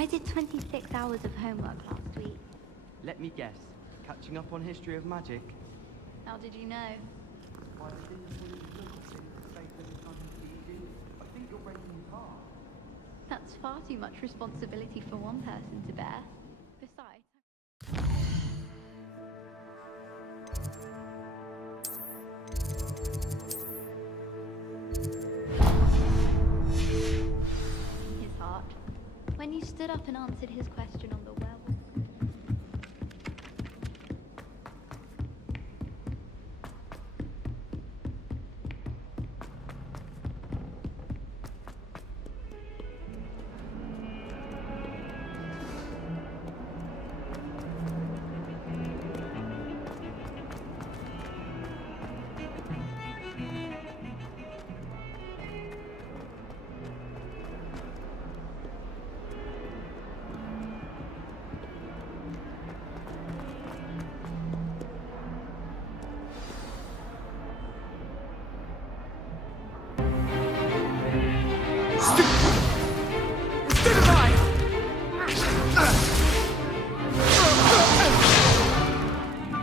I did 26 hours of homework last week. Let me guess. Catching up on history of magic? How did you know? I think you're breaking his heart. That's far too much responsibility for one person to bear. Besides... his heart. When you stood up and answered his question on the werewolf.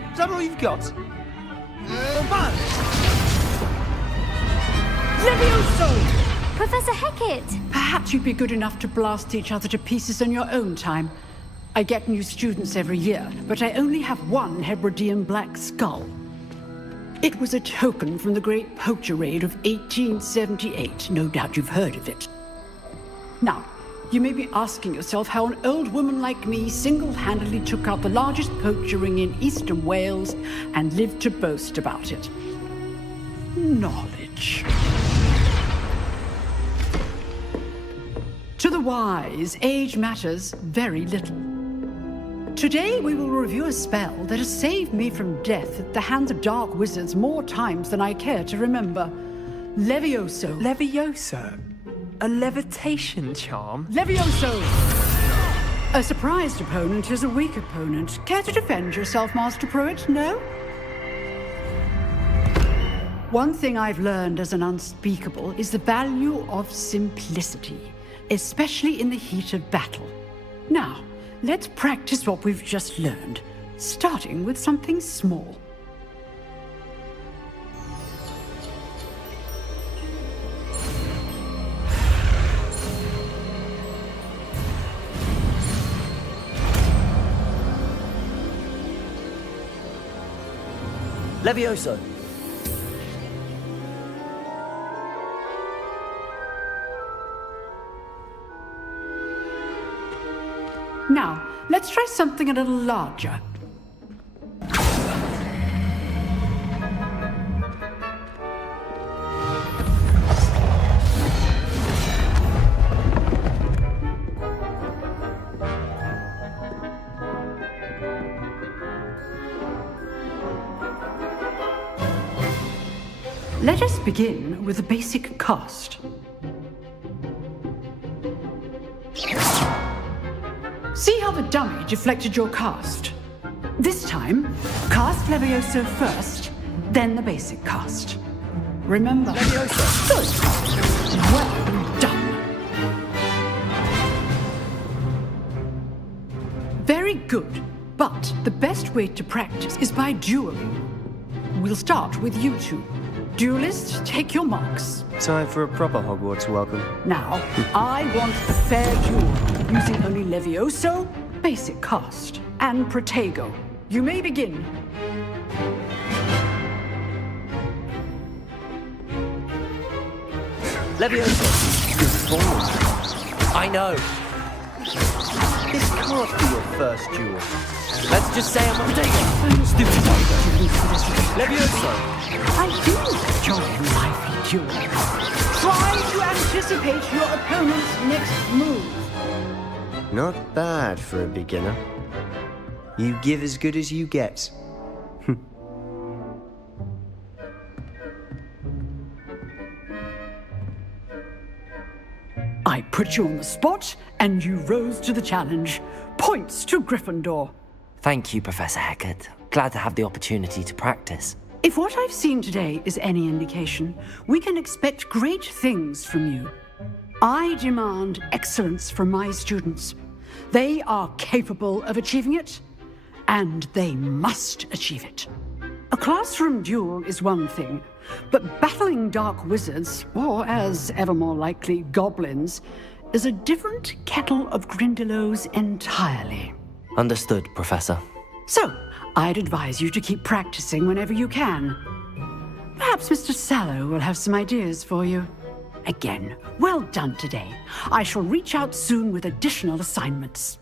Is that all you've got? Levioso! Professor Hecat! Perhaps you'd be good enough to blast each other to pieces in your own time. I get new students every year, but I only have one Hebridean black skull. It was a token from the Great Poacher Raid of 1878. No doubt you've heard of it. Now, you may be asking yourself how an old woman like me single-handedly took out the largest poacher ring in eastern Wales and lived to boast about it. Knowledge. To the wise, age matters very little. Today we will review a spell that has saved me from death at the hands of dark wizards more times than I care to remember. Levioso. Levioso? A levitation charm? Levioso! A surprised opponent is a weak opponent. Care to defend yourself, Master Pruitt? No? One thing I've learned as an unspeakable is the value of simplicity, especially in the heat of battle. Now, let's practice what we've just learned, starting with something small. Levioso! Now, let's try something a little larger. Let us begin with the basic cast. See how the dummy deflected your cast? This time, cast Levioso first, then the basic cast. Remember... Levioso! Good! Well done! Very good, but the best way to practice is by dueling. We'll start with you two. Duelists, take your marks. Time for a proper Hogwarts welcome. Now, I want a fair duel, using only Levioso, basic cast, and Protego. You may begin. Levioso! Good form. I know! This can't be your first duel. Let's just say I'm a Protego! Stupid Tiger! Levioso! I do enjoy a lively duel. Try to anticipate your opponent's next move. Not bad for a beginner. You give as good as you get. I put you on the spot, and you rose to the challenge. Points to Gryffindor. Thank you, Professor Hecat. Glad to have the opportunity to practice. If what I've seen today is any indication, we can expect great things from you. I demand excellence from my students. They are capable of achieving it, and they must achieve it. A classroom duel is one thing, but battling dark wizards, or as ever more likely, goblins, is a different kettle of Grindylows entirely. Understood, Professor. So, I'd advise you to keep practicing whenever you can. Perhaps Mr. Sallow will have some ideas for you. Again, well done today. I shall reach out soon with additional assignments.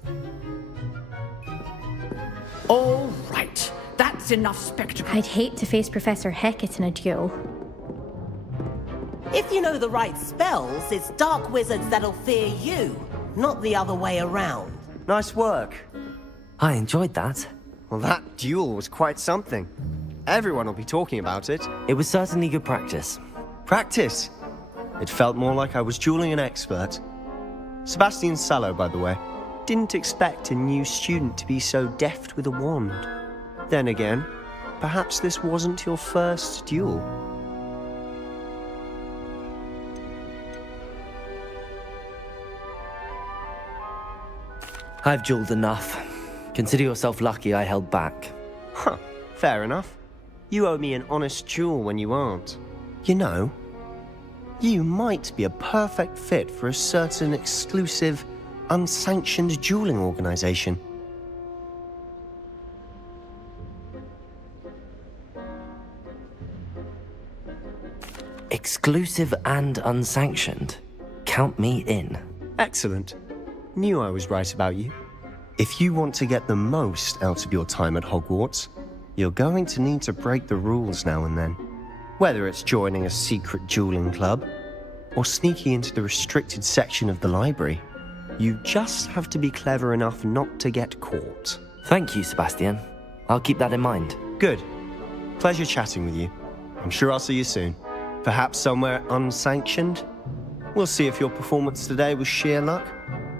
All right, that's enough spectacle. I'd hate to face Professor Hecat in a duel. If you know the right spells, it's dark wizards that'll fear you, not the other way around. Nice work. I enjoyed that. Well, that duel was quite something. Everyone will be talking about it. It was certainly good practice. Practice? It felt more like I was dueling an expert. Sebastian Sallow, by the way. Didn't expect a new student to be so deft with a wand. Then again, perhaps this wasn't your first duel. I've dueled enough. Consider yourself lucky I held back. Huh, fair enough. You owe me an honest duel when you aren't. You know, you might be a perfect fit for a certain exclusive, unsanctioned dueling organization. Exclusive and unsanctioned. Count me in. Excellent. Knew I was right about you. If you want to get the most out of your time at Hogwarts, you're going to need to break the rules now and then. Whether it's joining a secret dueling club, or sneaking into the restricted section of the library, you just have to be clever enough not to get caught. Thank you, Sebastian. I'll keep that in mind. Good. Pleasure chatting with you. I'm sure I'll see you soon. Perhaps somewhere unsanctioned? We'll see if your performance today was sheer luck,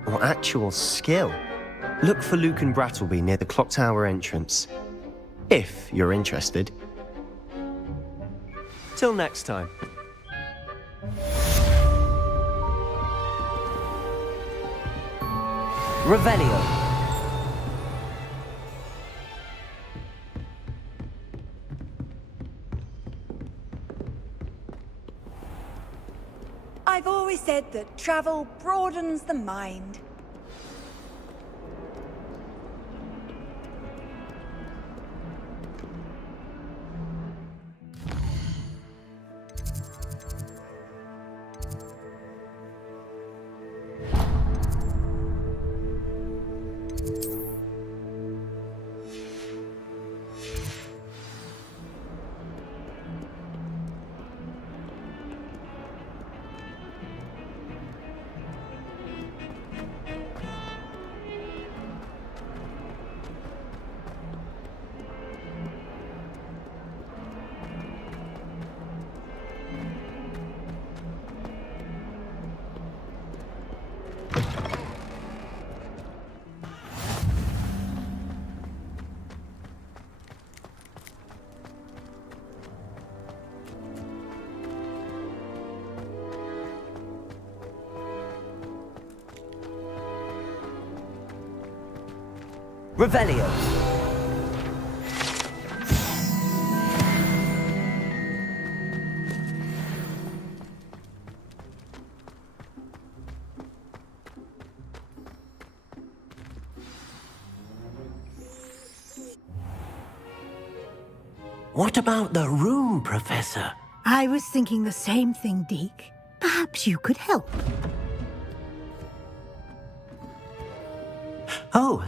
or actual skill. Look for Luke and Brattleby near the clock tower entrance, if you're interested. Till next time. Revelio. I've always said that travel broadens the mind. Revelio. What about the room, Professor? I was thinking the same thing, Deke. Perhaps you could help. Oh,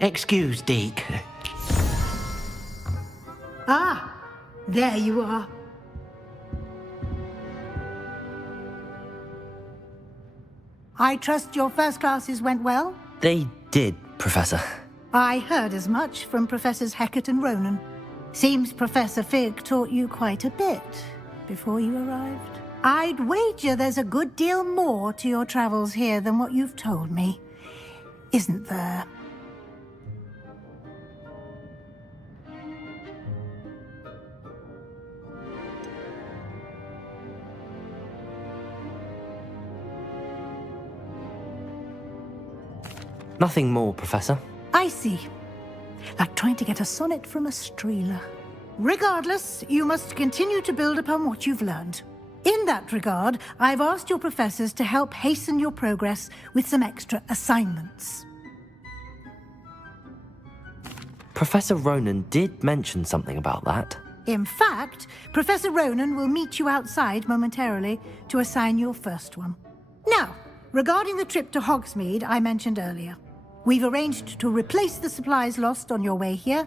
excuse, Deke. Ah, there you are. I trust your first classes went well? They did, Professor. I heard as much from Professors Hecat and Ronan. Seems Professor Fig taught you quite a bit before you arrived. I'd wager there's a good deal more to your travels here than what you've told me. Isn't there? Nothing more, Professor. I see. Like trying to get a sonnet from a streeler. Regardless, you must continue to build upon what you've learned. In that regard, I've asked your professors to help hasten your progress with some extra assignments. Professor Ronan did mention something about that. In fact, Professor Ronan will meet you outside momentarily to assign your first one. Now, regarding the trip to Hogsmeade I mentioned earlier, we've arranged to replace the supplies lost on your way here,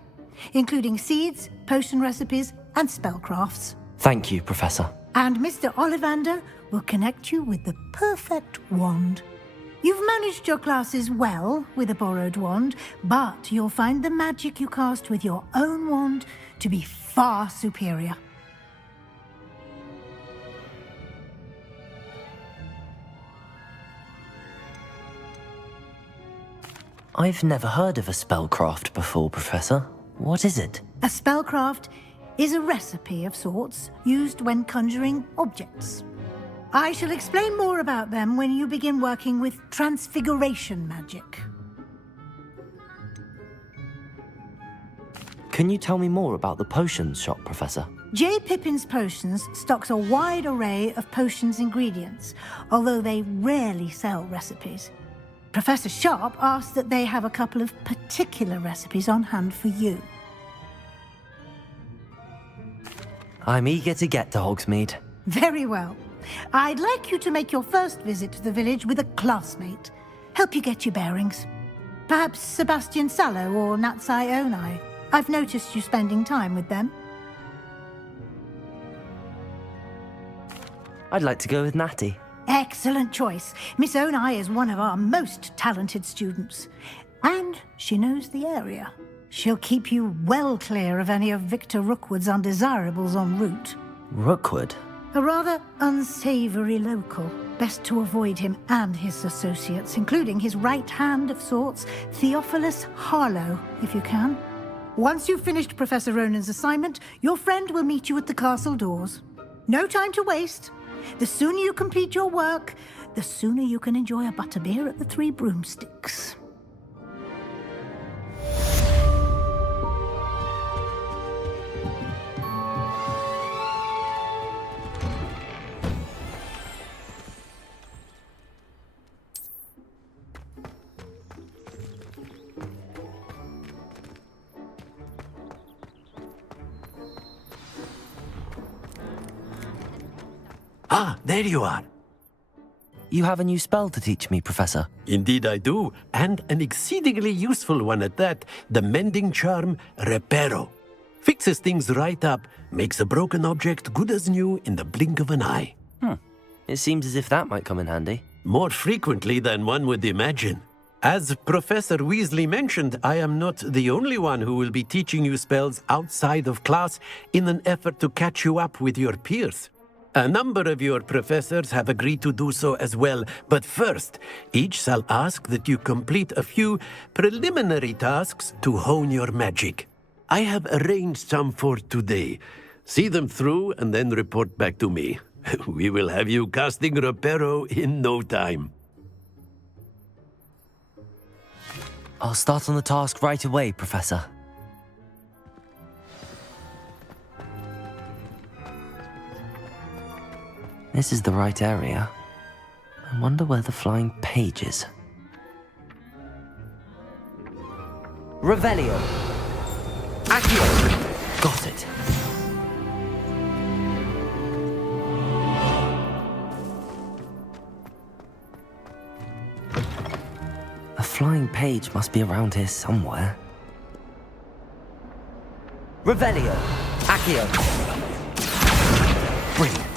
including seeds, potion recipes, and spellcrafts. Thank you, Professor. And Mr. Ollivander will connect you with the perfect wand. You've managed your classes well with a borrowed wand, but you'll find the magic you cast with your own wand to be far superior. I've never heard of a spellcraft before, Professor. What is it? A spellcraft is a recipe of sorts used when conjuring objects. I shall explain more about them when you begin working with transfiguration magic. Can you tell me more about the potions shop, Professor? J. Pippin's Potions stocks a wide array of potions ingredients, although they rarely sell recipes. Professor Sharp asked that they have a couple of particular recipes on hand for you. I'm eager to get to Hogsmeade. Very well. I'd like you to make your first visit to the village with a classmate. Help you get your bearings. Perhaps Sebastian Sallow or Natsai Onai. I've noticed you spending time with them. I'd like to go with Natty. Excellent choice. Miss Onai is one of our most talented students. And she knows the area. She'll keep you well clear of any of Victor Rookwood's undesirables en route. Rookwood? A rather unsavory local. Best to avoid him and his associates, including his right hand of sorts, Theophilus Harlow, if you can. Once you've finished Professor Ronan's assignment, your friend will meet you at the castle doors. No time to waste. The sooner you complete your work, the sooner you can enjoy a butterbeer at the Three Broomsticks. Ah, there you are. You have a new spell to teach me, Professor. Indeed I do, and an exceedingly useful one at that. The mending charm, Reparo. Fixes things right up, makes a broken object good as new in the blink of an eye. It seems as if that might come in handy. More frequently than one would imagine. As Professor Weasley mentioned, I am not the only one who will be teaching you spells outside of class in an effort to catch you up with your peers. A number of your professors have agreed to do so as well, but first, each shall ask that you complete a few preliminary tasks to hone your magic. I have arranged some for today. See them through and then report back to me. We will have you casting Reparo in no time. I'll start on the task right away, Professor. This is the right area. I wonder where the flying page is. Revelio. Accio. Got it. A flying page must be around here somewhere. Revelio. Accio. Brilliant.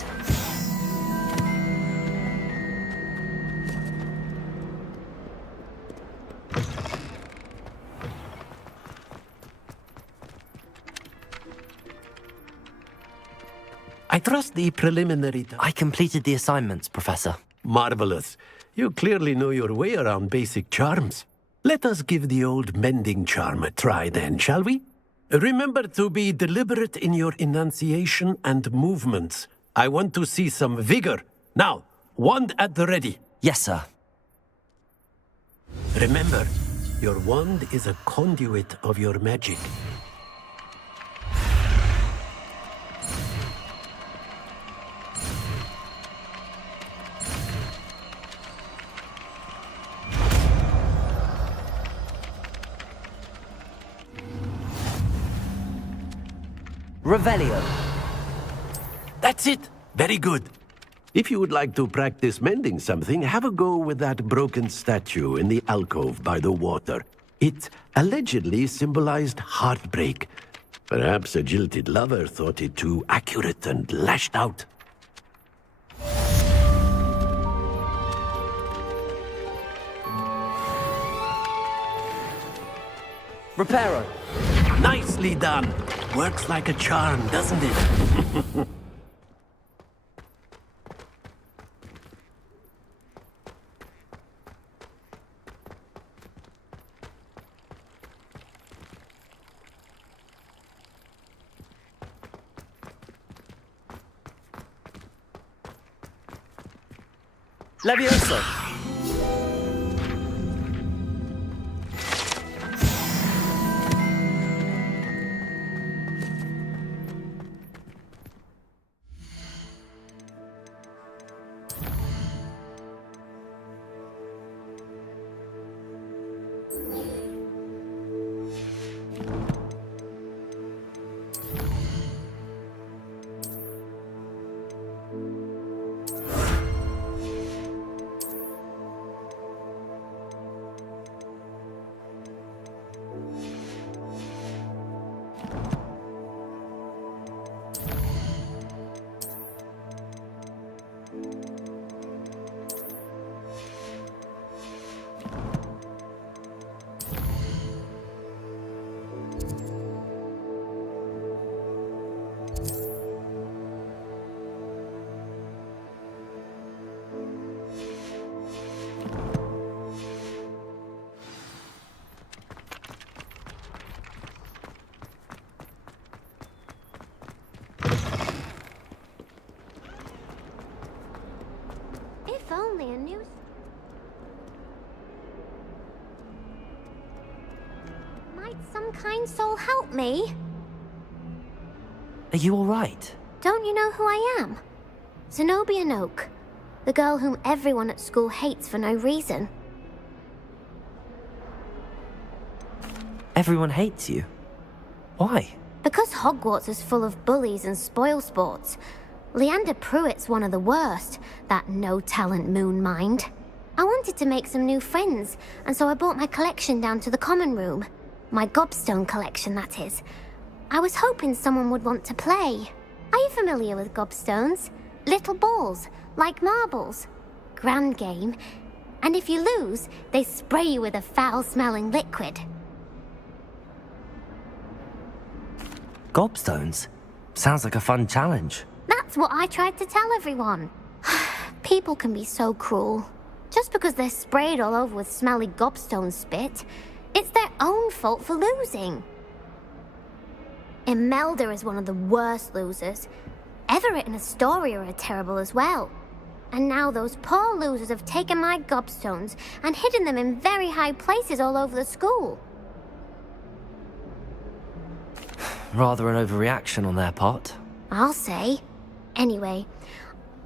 I trust the preliminary... I completed the assignments, Professor. Marvelous. You clearly know your way around basic charms. Let us give the old mending charm a try then, shall we? Remember to be deliberate in your enunciation and movements. I want to see some vigor. Now, wand at the ready. Yes, sir. Remember, Your wand is a conduit of your magic. Revelio. That's it. Very good. If you would like to practice mending something, have a go with that broken statue in the alcove by the water. It allegedly symbolized heartbreak. Perhaps a jilted lover thought it too accurate and lashed out. Reparo. Nicely done. Works like a charm, doesn't it? Levioso. If only a new... Might some kind soul help me? Are you alright? Don't you know who I am? Zenobia Noak, the girl whom everyone at school hates for no reason. Everyone hates you. Why? Because Hogwarts is full of bullies and spoilsports. Leander Pruitt's one of the worst, that no-talent moon mind. I wanted to make some new friends, and so I brought my collection down to the common room. My gobstone collection, that is. I was hoping someone would want to play. Are you familiar with gobstones? Little balls, like marbles. Grand game. And if you lose, they spray you with a foul-smelling liquid. Gobstones? Sounds like a fun challenge. That's what I tried to tell everyone. People can be so cruel. Just because they're sprayed all over with smelly gobstone spit, it's their own fault for losing. Imelda is one of the worst losers. Everett and Astoria are terrible as well. And now those poor losers have taken my gobstones and hidden them in very high places all over the school. Rather an overreaction on their part. I'll say. Anyway,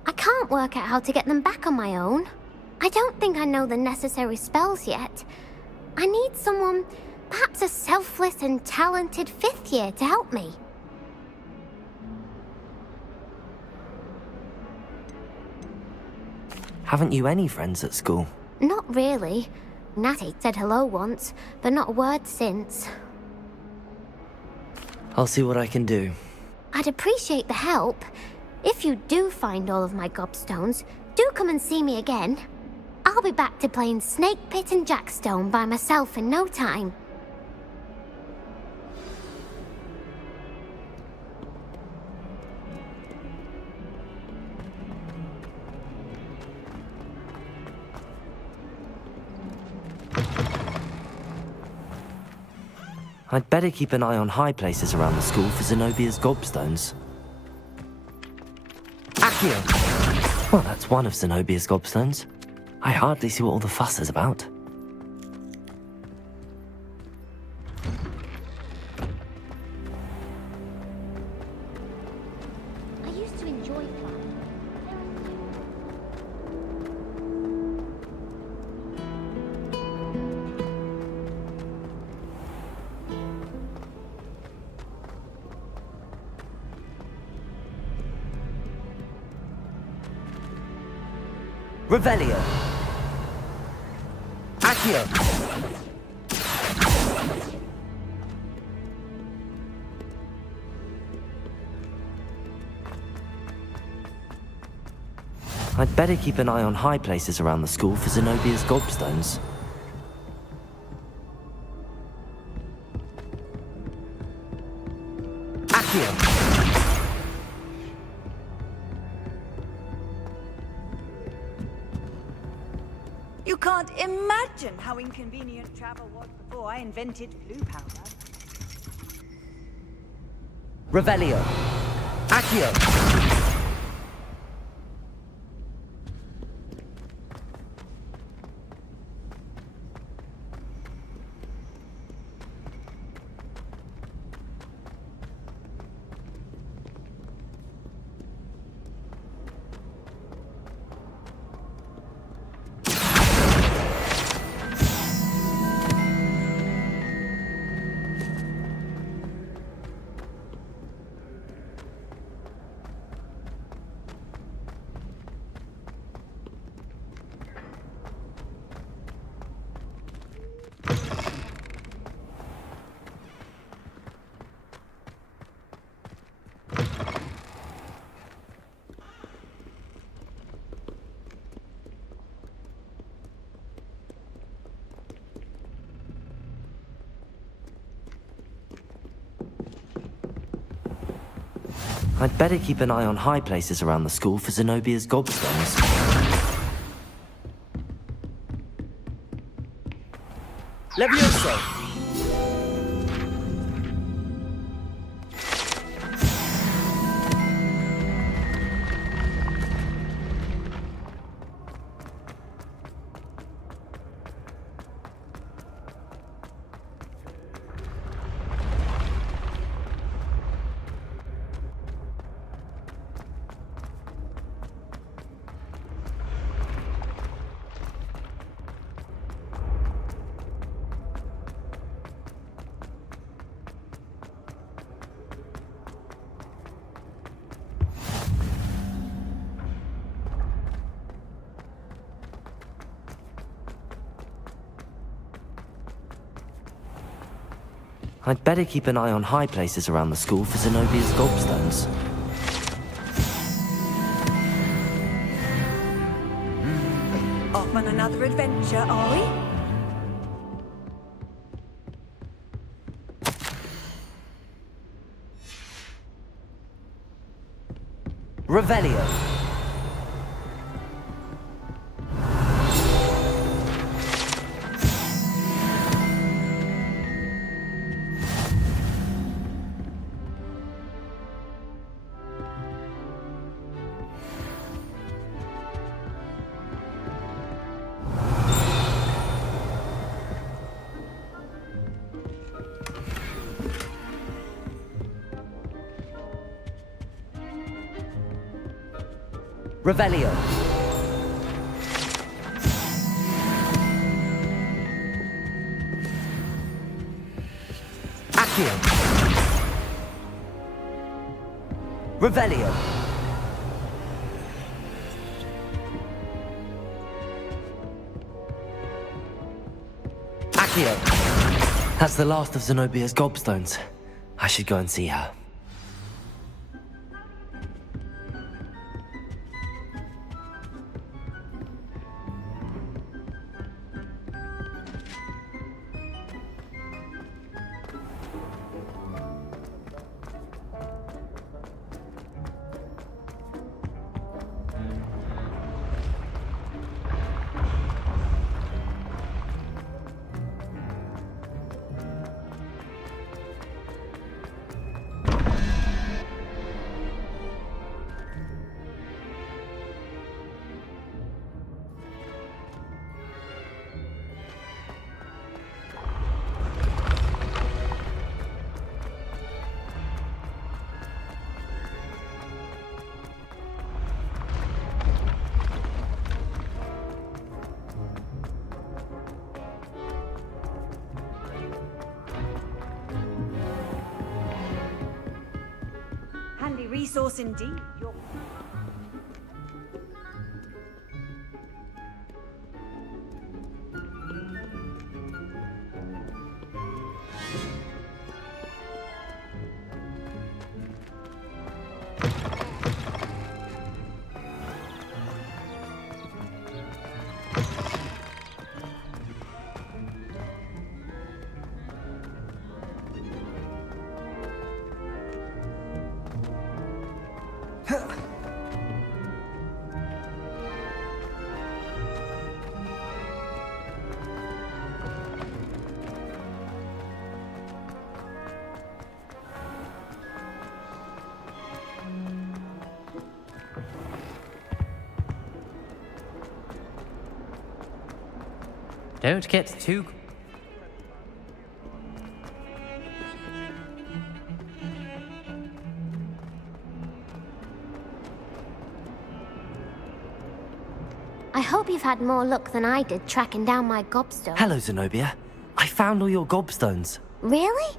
I can't work out how to get them back on my own. I don't think I know the necessary spells yet. I need someone, perhaps a selfless and talented fifth year to help me. Haven't you any friends at school? Not really. Natty said hello once, but not a word since. I'll see what I can do. I'd appreciate the help. If you do find all of my gobstones, do come and see me again. I'll be back to playing Snake Pit and Jackstone by myself in no time. I'd better keep an eye on high places around the school for Zenobia's gobstones. Accio! Well, that's one of Zenobia's gobstones. I hardly see what all the fuss is about. joy plan. Revelio. Accio. I'd better keep an eye on high places around the school for Zenobia's gobstones. Accio. You can't imagine how inconvenient travel was before I invented blue powder. Revelio. Accio. I'd better keep an eye on high places around the school for Zenobia's gobstones. Levioso! I'd better keep an eye on high places around the school for Zenobia's gobstones. Off on another adventure, are we? Revelio. Revelio. Accio. Revelio. Accio. That's the last of Zenobia's gobstones. I should go and see her. resource indeed. Don't get too... I hope you've had more luck than I did tracking down my gobstone. Hello, Zenobia. I found all your gobstones. Really?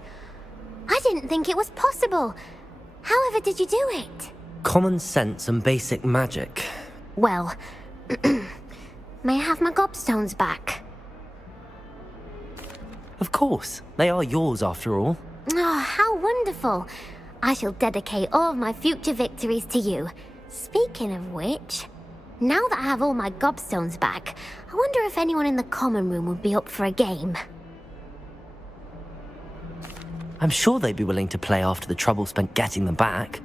I didn't think it was possible. However did you do it? Common sense and basic magic. Well, may I have my gobstones back? Of course. They are yours after all. Oh, how wonderful. I shall dedicate all of my future victories to you. Speaking of which, now that I have all my gobstones back, I wonder if anyone in the common room would be up for a game. I'm sure they'd be willing to play after the trouble spent getting them back.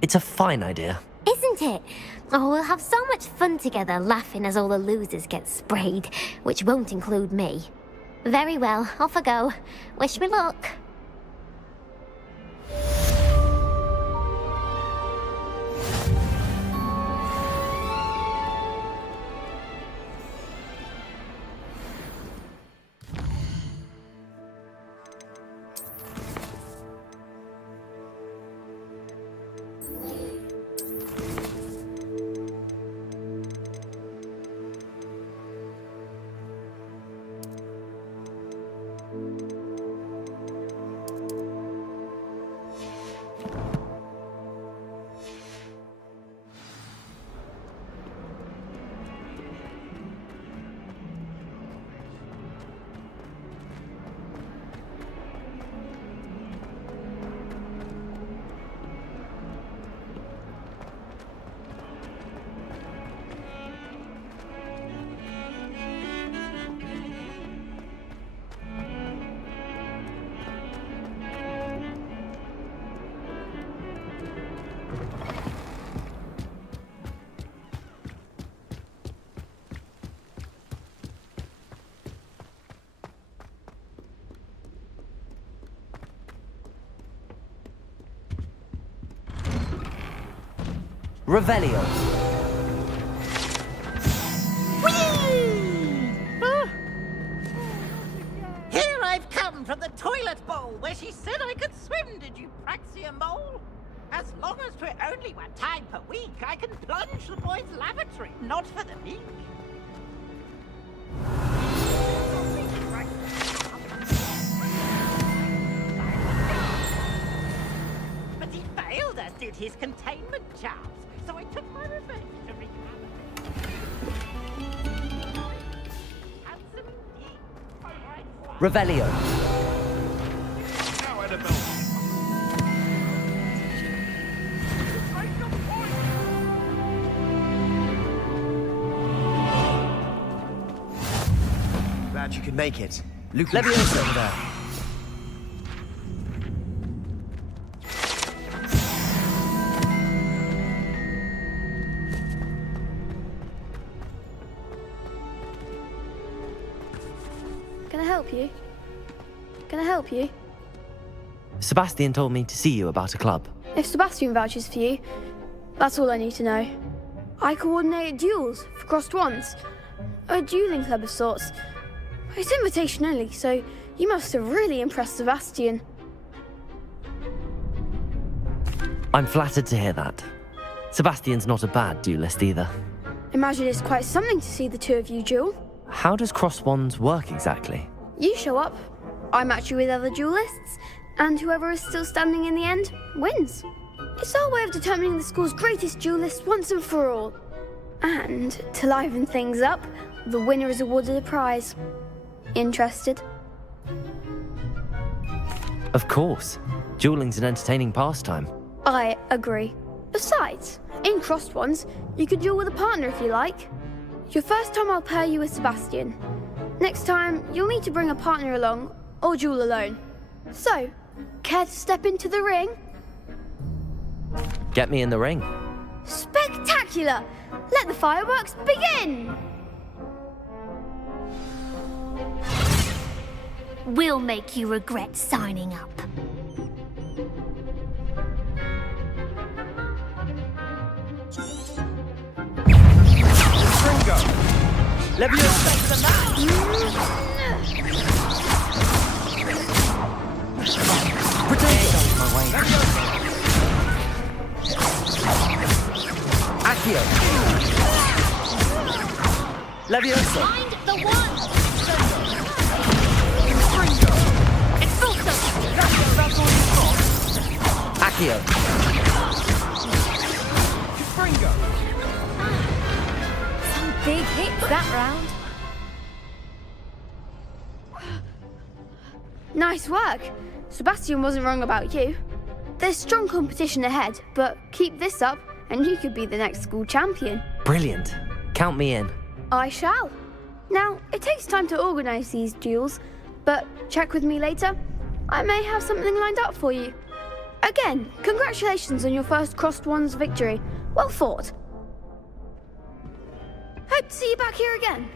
It's a fine idea. Isn't it? Oh, we'll have so much fun together laughing as all the losers get sprayed, which won't include me. Very well, off I go. Wish me luck. Revelio. Here I've come from the toilet bowl where she said I could swim, did you Praxia mole? As long as 'twere only one time per week, I can plunge the boys' lavatory, not for the meek. But he failed, as did his containment charms, so I took my revenge to wreak havoc. Revelio. Glad you could make it. Leviosa over there. Can I help you? Can I help you? Sebastian told me to see you about a club. If Sebastian vouches for you, that's all I need to know. I coordinate duels for crossed wands. A dueling club of sorts. It's invitation only, so you must have really impressed Sebastian. I'm flattered to hear that. Sebastian's not a bad duelist either. Imagine it's quite something to see the two of you duel. How does cross wands work exactly? You show up, I match you with other duelists, and whoever is still standing in the end wins. It's our way of determining the school's greatest duelist once and for all. And to liven things up, the winner is awarded a prize. Interested? Of course. Dueling's an entertaining pastime. I agree. Besides, in crossed ones, you could duel with a partner if you like. Your first time I'll pair you with Sebastian. Next time, you'll need to bring a partner along, or duel alone. So, care to step into the ring? Get me in the ring. Spectacular! Let the fireworks begin! We'll make you regret signing up. Leviosa! Potato! My way. Accio! Leviosa! Find the one! Expulso! Accio! Some big hits that round. Nice work. Sebastian wasn't wrong about you. There's strong competition ahead, but keep this up and you could be the next school champion. Brilliant. Count me in. I shall. Now, it takes time to organise these duels, but check with me later. I may have something lined up for you. Again, congratulations on your first Crossed Ones victory. Well fought. Hope to see you back here again.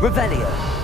Revelio.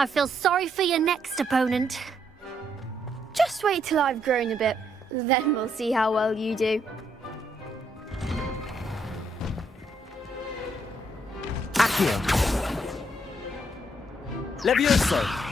I feel sorry for your next opponent. Just wait till I've grown a bit, then we'll see how well you do. Accio. Levioso.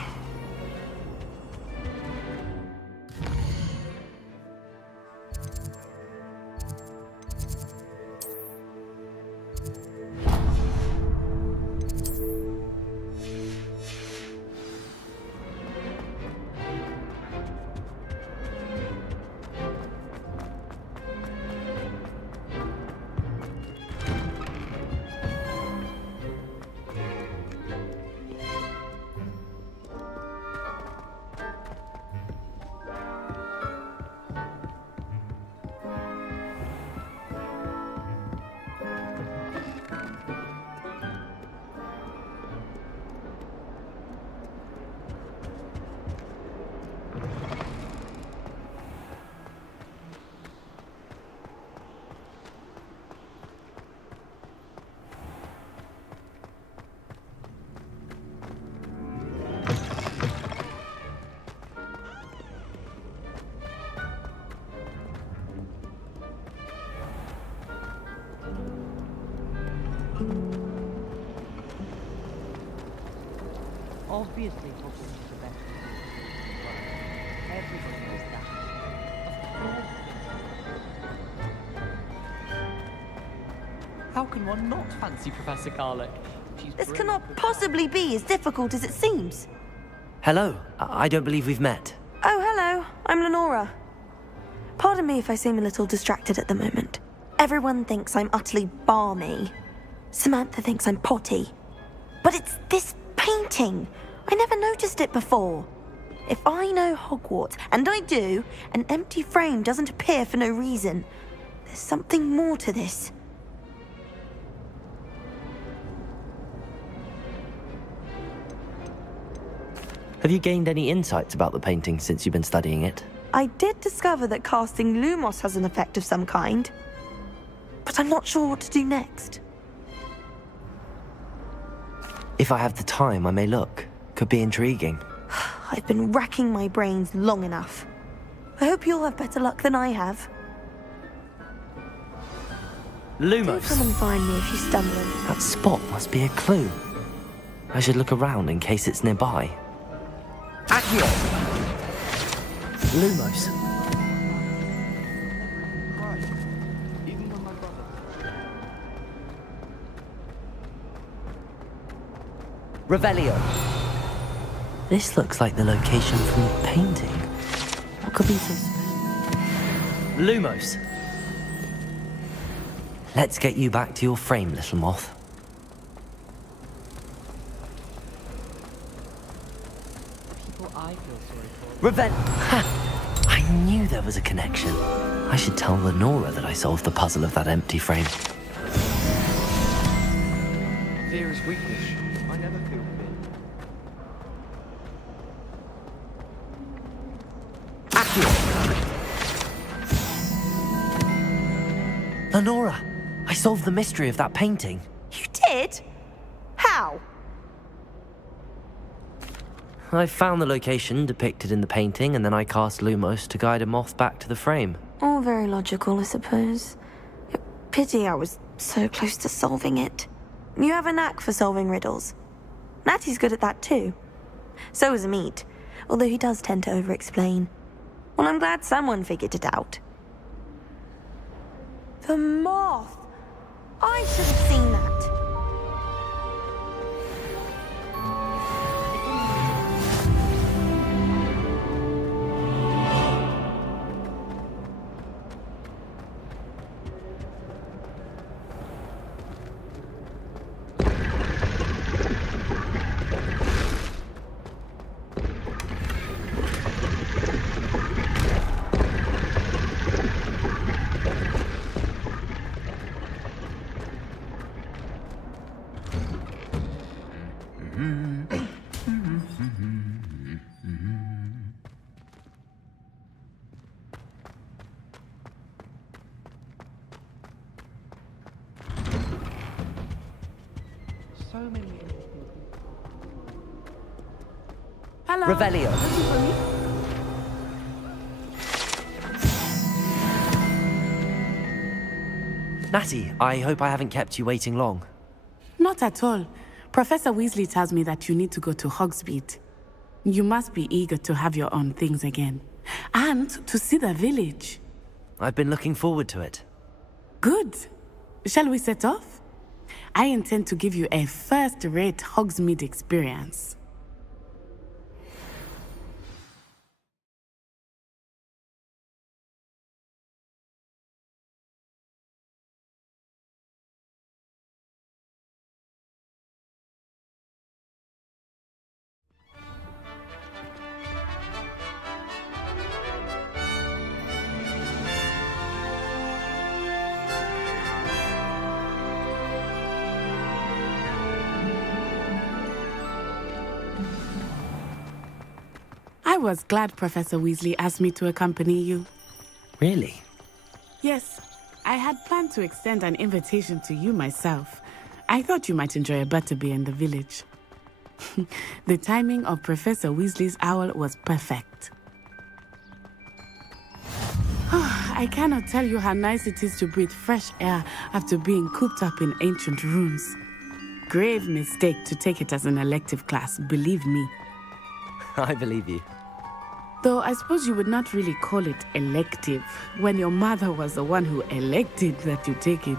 Obviously, Hogwarts is the best school in the world. Everybody knows that. Of course. How can one not fancy Professor Garlick? This cannot possibly be as difficult as it seems. Hello. I don't believe we've met. Oh, hello. I'm Lenora. Pardon me if I seem a little distracted at the moment. Everyone thinks I'm utterly balmy. Samantha thinks I'm potty. But it's this painting. I never noticed it before. If I know Hogwarts, and I do, an empty frame doesn't appear for no reason. There's something more to this. Have you gained any insights about the painting since you've been studying it? I did discover that casting Lumos has an effect of some kind. but I'm not sure what to do next. If I have the time, I may look. Could be intriguing. I've been racking my brains long enough. I hope you'll have better luck than I have. Do Lumos! come and find me if you stumble. That spot must be a clue. I should look around in case it's nearby. Accio! Lumos. Revelio. This looks like the location from the painting. What could be so special? Lumos. Let's get you back to your frame, little moth. People I feel sorry for. Ha! I knew there was a connection. I should tell Lenora that I solved the puzzle of that empty frame. Fear is weakness. I never feel fear. Lenora, I solved the mystery of that painting. You did? How? I found the location depicted in the painting, and then I cast Lumos to guide a moth back to the frame. All very logical, I suppose. Pity I was so close to solving it. You have a knack for solving riddles. Natty's good at that too. So is Meat, although he does tend to over-explain. Well, I'm glad someone figured it out. The moth! I should have seen that. So many. Hello. Revelio. Looking for me? Natty, I hope I haven't kept you waiting long. Not at all. Professor Weasley tells me that you need to go to Hogsmeade. You must be eager to have your own things again. And to see the village. I've been looking forward to it. Good. Shall we set off? I intend to give you a first-rate Hogsmeade experience. I was glad Professor Weasley asked me to accompany you. Really? Yes, I had planned to extend an invitation to you myself. I thought you might enjoy a butterbeer in the village. The timing of Professor Weasley's owl was perfect. I cannot tell you how nice it is to breathe fresh air after being cooped up in ancient rooms. Grave mistake to take it as an elective class, believe me. I believe you. Though I suppose you would not really call it elective when your mother was the one who elected that you take it.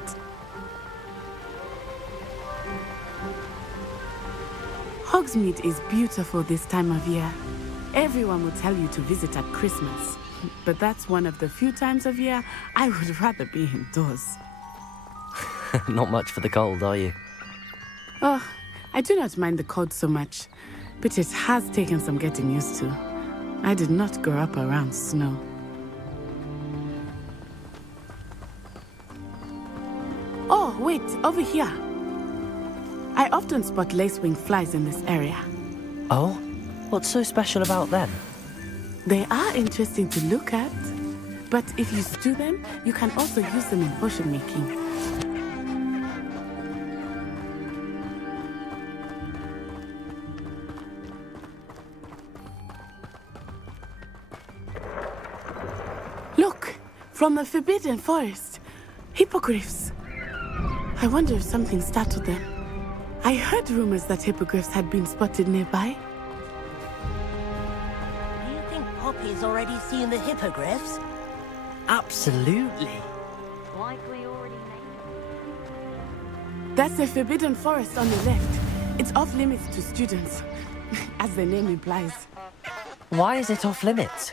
Hogsmeade is beautiful this time of year. Everyone will tell you to visit at Christmas, but that's one of the few times of year I would rather be indoors. Not much for the cold, are you? Oh, I do not mind the cold so much, but it has taken some getting used to. I did not grow up around snow. Oh, wait, over here. I often spot lacewing flies in this area. Oh? What's so special about them? They are interesting to look at, but if you stew them, you can also use them in potion making. From the Forbidden Forest. Hippogriffs. I wonder if something startled them. I heard rumors that hippogriffs had been spotted nearby. Do you think Poppy's already seen the hippogriffs? Absolutely. Like we already know. That's the Forbidden Forest on the left. It's off limits to students, as the name implies. Why is it off limits?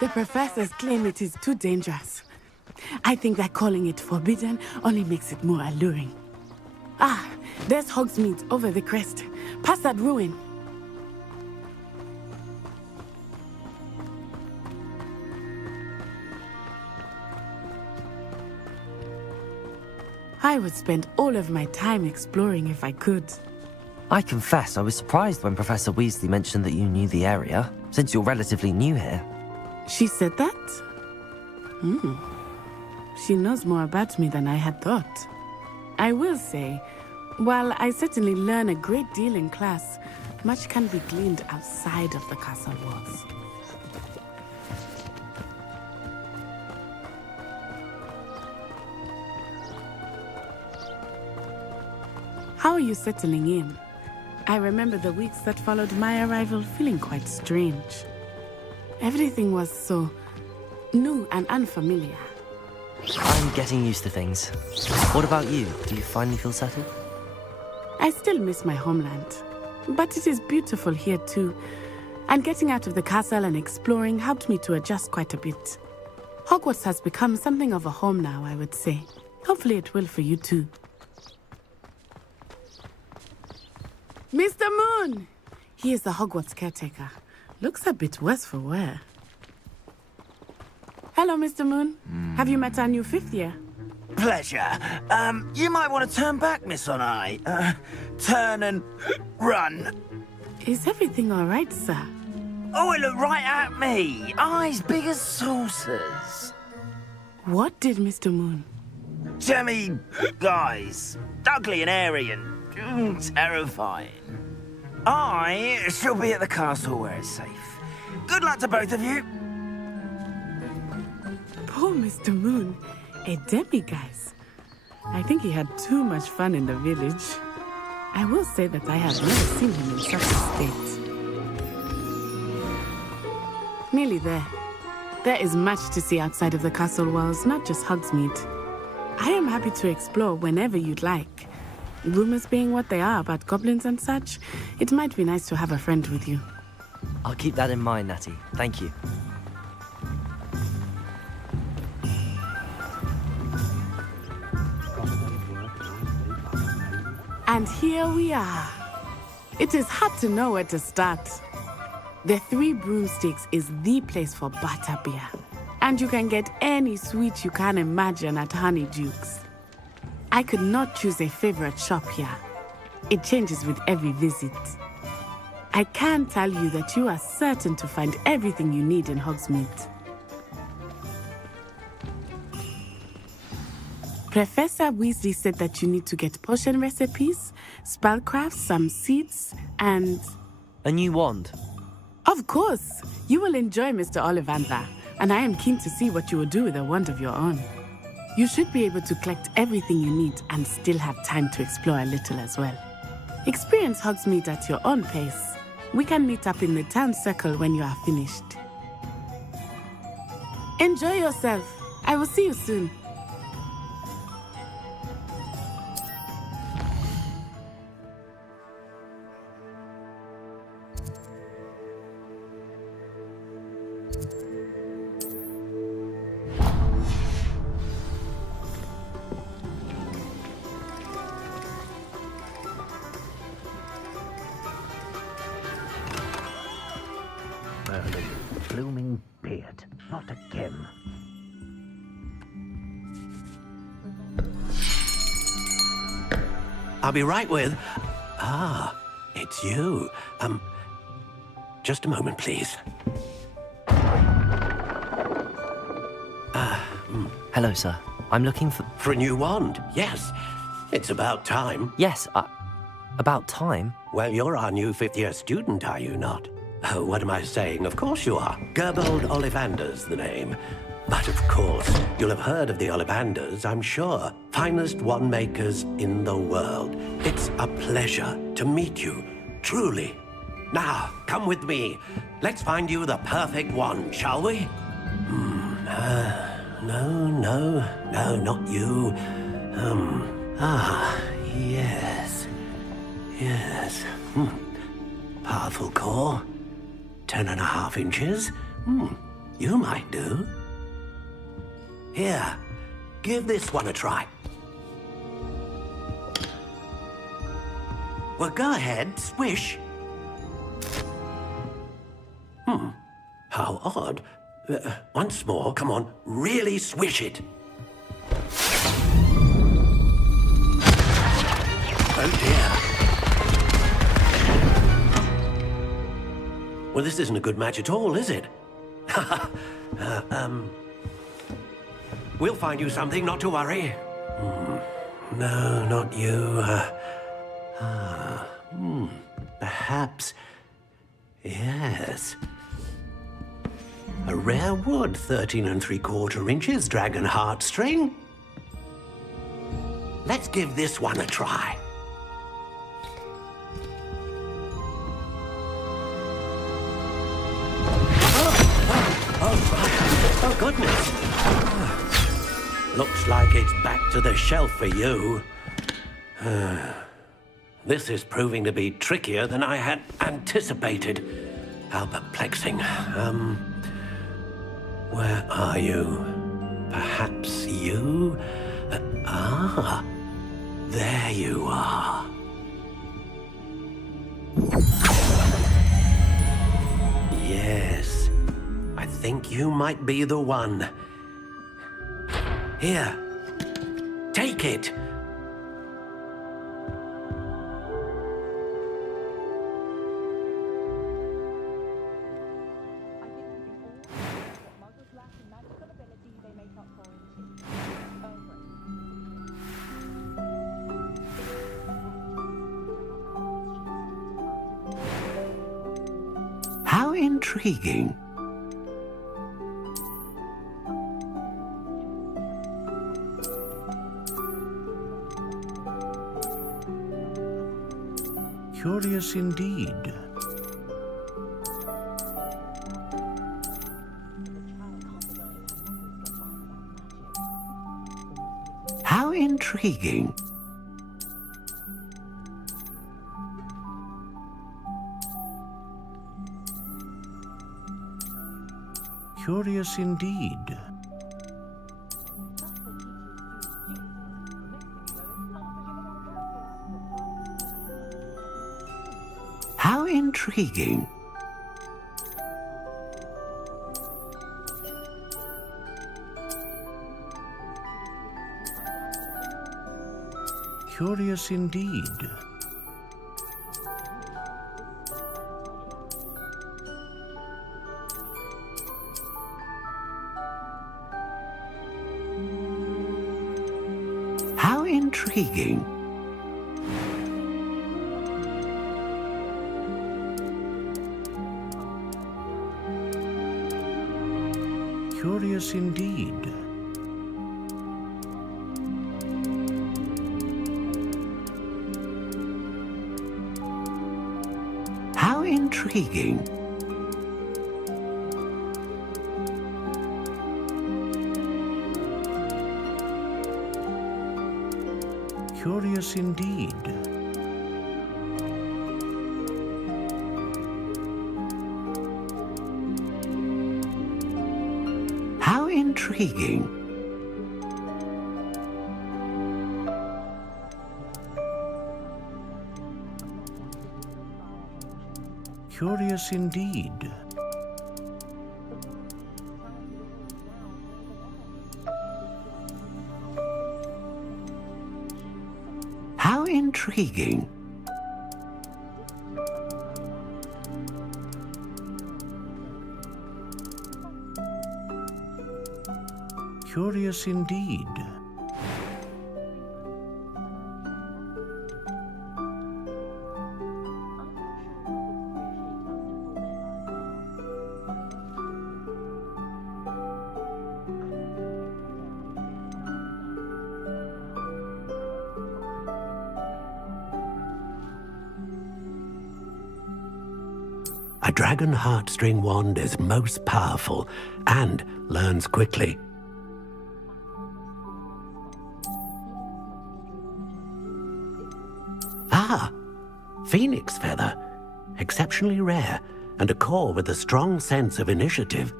The professors claim it is too dangerous. I think that calling it forbidden only makes it more alluring. Ah, there's Hogsmeade over the crest, past that ruin. I would spend all of my time exploring if I could. I confess I was surprised when Professor Weasley mentioned that you knew the area, since you're relatively new here. She said that? She knows more about me than I had thought. I will say, while I certainly learn a great deal in class, much can be gleaned outside of the castle walls. How are you settling in? I remember the weeks that followed my arrival feeling quite strange. Everything was so new and unfamiliar. I'm getting used to things. What about you? Do you finally feel settled? I still miss my homeland, but it is beautiful here too. And getting out of the castle and exploring helped me to adjust quite a bit. Hogwarts has become something of a home now, I would say. Hopefully it will for you too. Mr. Moon! He is the Hogwarts caretaker. Looks a bit worse for wear. Hello, Mr. Moon. Have you met our new 5th year? Pleasure. You might want to turn back, Miss On-Eye. Turn and run. Is everything all right, sir? Oh, it looked right at me. Eyes big as saucers. What did Mr. Moon? Jemmy guys. Ugly and airy and terrifying. I shall be at the castle where it's safe. Good luck to both of you. Poor Mr. Moon. A demiguise. I think he had too much fun in the village. I will say that I have never seen him in such a state. Nearly there. There is much to see outside of the castle walls, not just Hogsmeade. I am happy to explore whenever you'd like. Rumors being what they are about goblins and such, it might be nice to have a friend with you. I'll keep that in mind, Natty. Thank you. And here we are. It is hard to know where to start. The Three Broomsticks is the place for butterbeer. And you can get any sweet you can imagine at Honeydukes. I could not choose a favorite shop here. It changes with every visit. I can tell you that you are certain to find everything you need in Hogsmeade. Professor Weasley said that you need to get potion recipes, spellcrafts, some seeds, and... a new wand. Of course! You will enjoy Mr. Ollivander, and I am keen to see what you will do with a wand of your own. You should be able to collect everything you need and still have time to explore a little as well. Experience Hogsmeade at your own pace. We can meet up in the town circle when you are finished. Enjoy yourself. I will see you soon. Blooming beard. Not again. I'll be right with... Ah, it's you. Just a moment, please. Hello, sir. I'm looking for... For a new wand, yes. It's about time. Yes, about time? Well, you're our new 5th year student, are you not? Oh, what am I saying? Of course you are. Gerbold Ollivander's the name. But of course, you'll have heard of the Ollivanders, I'm sure. Finest wand makers in the world. It's a pleasure to meet you, truly. Now, come with me. Let's find you the perfect wand, shall we? No, not you. Yes. Yes. Powerful core. 10.5 inches. You might do. Here, give this one a try. Well, go ahead, swish. How odd. Once more, come on, really swish it. Oh dear. Well, this isn't a good match at all, is it? We'll find you something, not to worry. No, not you. Perhaps. Yes. A rare wood, 13 3/4 inches, dragon heartstring. Let's give this one a try. Oh, goodness. Looks like it's back to the shelf for you. This is proving to be trickier than I had anticipated. How perplexing. Where are you? Perhaps you? There you are. Yes, I think you might be the one. Here, take it. How intriguing. Curious indeed. How intriguing. Curious indeed. How intriguing. Curious indeed. How intriguing. Curious indeed. How intriguing. Curious indeed. How intriguing. Curious indeed. How intriguing. Curious indeed. A dragon heartstring wand is most powerful and learns quickly. Ah, phoenix feather. Exceptionally rare, and a core with a strong sense of initiative.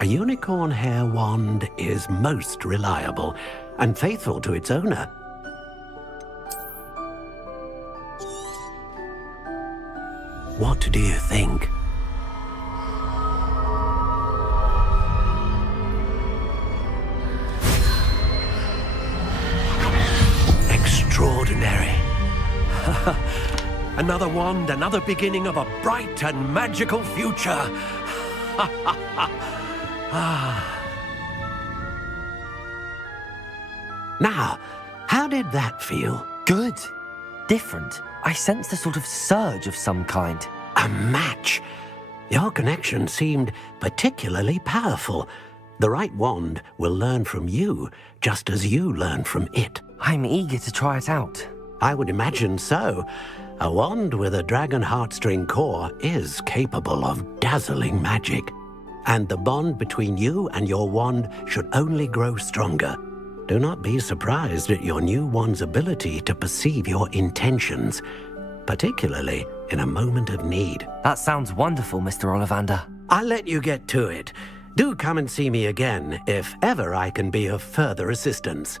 A unicorn hair wand is most reliable and faithful to its owner. What do you think? Extraordinary. Another wand, another beginning of a bright and magical future. Now, how did that feel? Good. Different. I sensed a sort of surge of some kind. A match. Your connection seemed particularly powerful. The right wand will learn from you, just as you learn from it. I'm eager to try it out. I would imagine so. A wand with a dragon heartstring core is capable of dazzling magic. And the bond between you and your wand should only grow stronger. Do not be surprised at your new wand's ability to perceive your intentions, particularly in a moment of need. That sounds wonderful, Mr. Ollivander. I'll let you get to it. Do come and see me again if ever I can be of further assistance.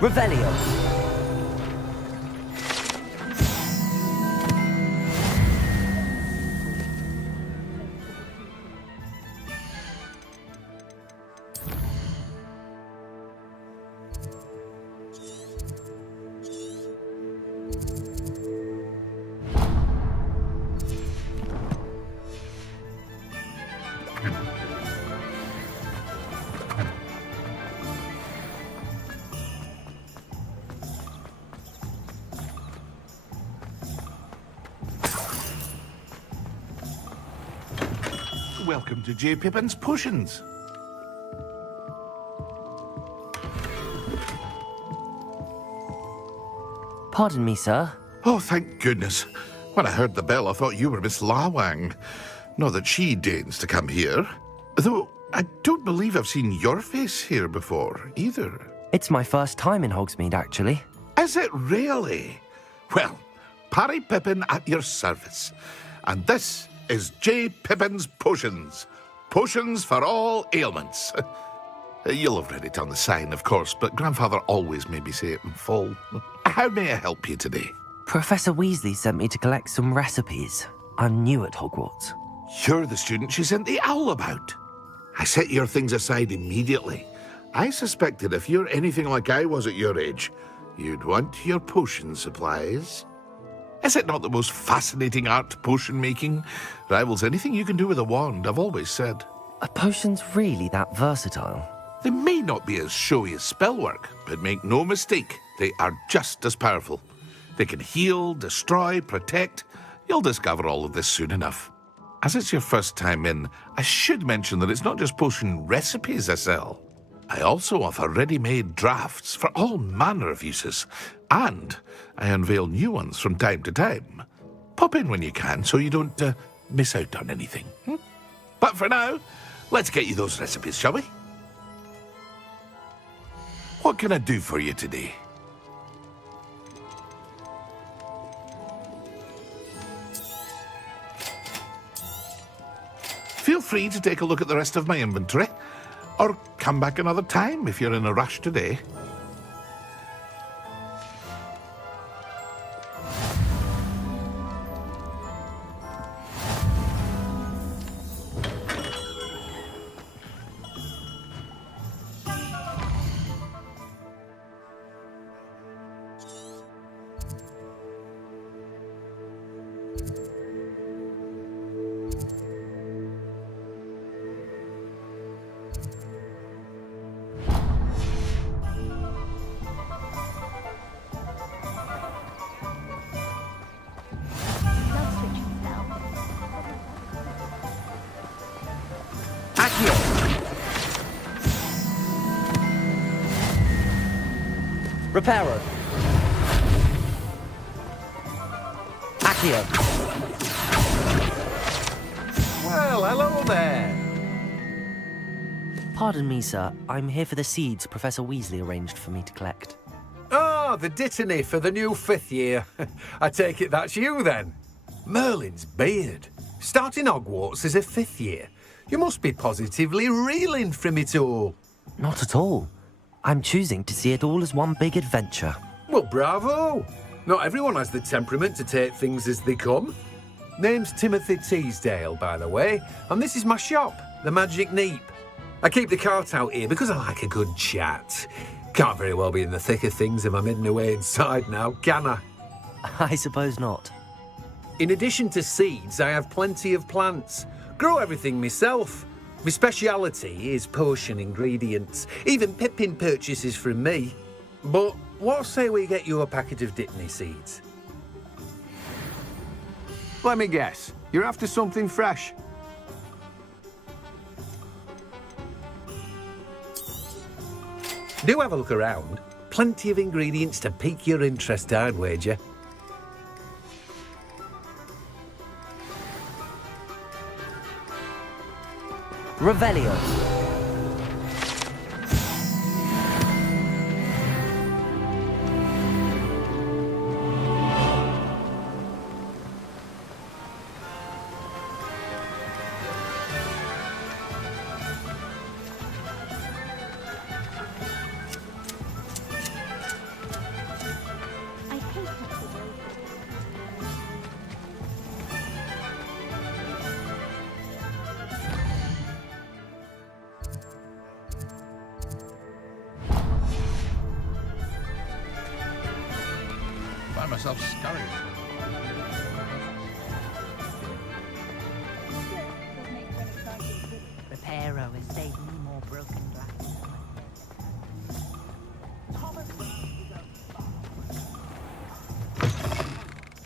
Revelio. Welcome to J. Pippin's Potions. Pardon me, sir. Oh, thank goodness. When I heard the bell, I thought you were Miss Lawang. Not that she deigns to come here. Though, I don't believe I've seen your face here before, either. It's my first time in Hogsmeade, actually. Is it really? Well, Parry Pippin at your service. And this is J. Pippin's Potions. Potions for all ailments. You'll have read it on the sign, of course, but Grandfather always made me say it in full. How may I help you today? Professor Weasley sent me to collect some recipes. I'm new at Hogwarts. You're the student she sent the owl about. I set your things aside immediately. I suspected if you're anything like I was at your age, you'd want your potion supplies. Is it not the most fascinating art, potion making? Rivals anything you can do with a wand, I've always said. Are potions really that versatile? They may not be as showy as spellwork, but make no mistake, they are just as powerful. They can heal, destroy, protect. You'll discover all of this soon enough. As it's your first time in, I should mention that it's not just potion recipes I sell. I also offer ready-made drafts for all manner of uses, and I unveil new ones from time to time. Pop in when you can so you don't miss out on anything. But for now, let's get you those recipes, shall we? What can I do for you today? Feel free to take a look at the rest of my inventory, or come back another time if you're in a rush today. Reparo. Accio. Well, hello there. Pardon me, sir. I'm here for the seeds Professor Weasley arranged for me to collect. Oh, the dittany for the new 5th year. I take it that's you, then. Merlin's beard. Starting Hogwarts as a 5th year. You must be positively reeling from it all. Not at all. I'm choosing to see it all as one big adventure. Well, bravo. Not everyone has the temperament to take things as they come. Name's Timothy Teasdale, by the way, and this is my shop, the Magic Neep. I keep the cart out here because I like a good chat. Can't very well be in the thick of things if I'm hidden away inside now, can I? I suppose not. In addition to seeds, I have plenty of plants. Grow everything myself. My speciality is potion ingredients. Even Pippin purchases from me. But what say we get you a packet of Dittany seeds? Let me guess. You're after something fresh. Do have a look around. Plenty of ingredients to pique your interest, I'd wager. Revelio. Find myself scurrying. Reparo has saved me more broken glass.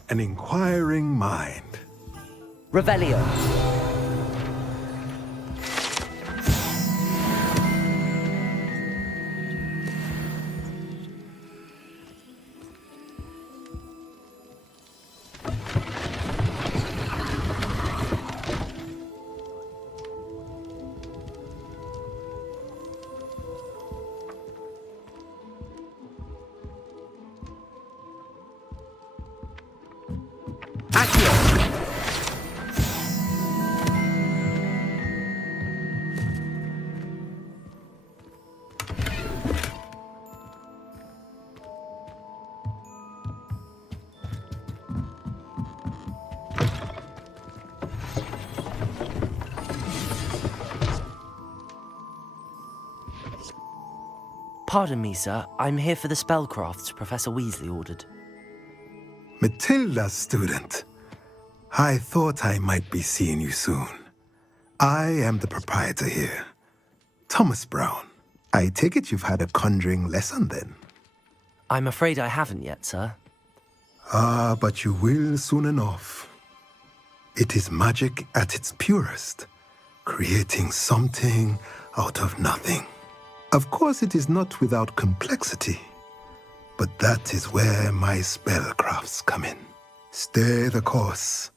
An inquiring mind. Revelio. Pardon me, sir. I'm here for the spellcrafts Professor Weasley ordered. Matilda's student. I thought I might be seeing you soon. I am the proprietor here, Thomas Brown. I take it you've had a conjuring lesson then? I'm afraid I haven't yet, sir. Ah, but you will soon enough. It is magic at its purest, creating something out of nothing. Of course, it is not without complexity, but that is where my spellcrafts come in. Stay the course,